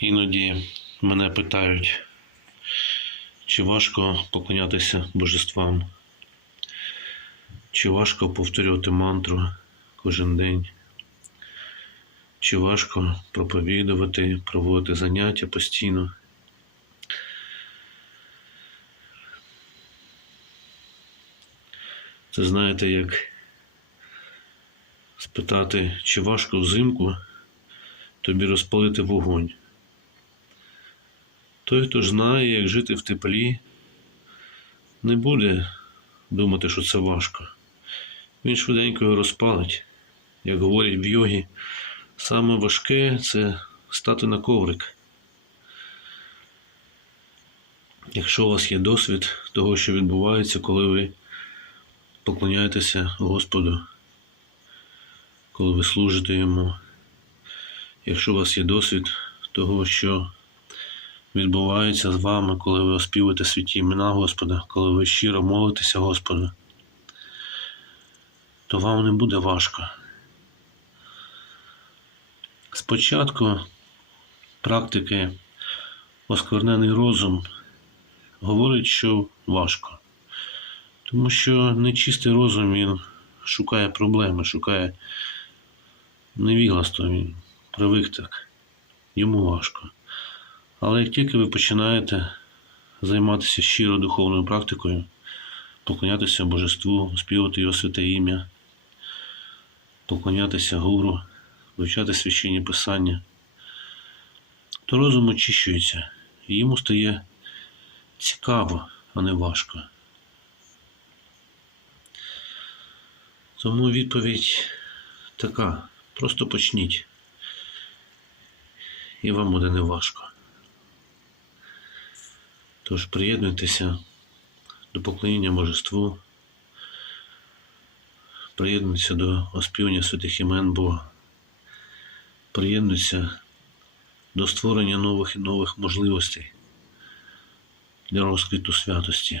Іноді мене питають, чи важко поклонятися божествам, чи важко повторювати мантру кожен день, чи важко проповідувати, проводити заняття постійно. Це знаєте, як спитати, чи важко взимку тобі розпалити вогонь. Той, хто знає, як жити в теплі, не буде думати, що це важко. Він швиденько розпалить. Як говорять в йогі, саме важке це стати на коврик. Якщо у вас є досвід того, що відбувається, коли ви поклоняєтеся Господу, коли ви служите Йому, якщо у вас є досвід того, що відбувається з вами, коли ви оспівуєте святі імена Господа, коли ви щиро молитеся Господу, то вам не буде важко. Спочатку практики осквернений розум говорить, що важко. Тому що нечистий розум він шукає проблеми, шукає невігластво, він привик так. Йому важко. Але як тільки ви починаєте займатися щиро духовною практикою, поклонятися Божеству, співати Його святе ім'я, поклонятися гуру, вивчати священні писання, то розум очищується, і йому стає цікаво, а не важко. Тому відповідь така: просто почніть, і вам буде не важко. Тож приєднуйтеся до поклоніння Божеству, приєднуйтеся до оспівання святих імен Бога, приєднуйтеся до створення нових і нових можливостей для розквіту святості.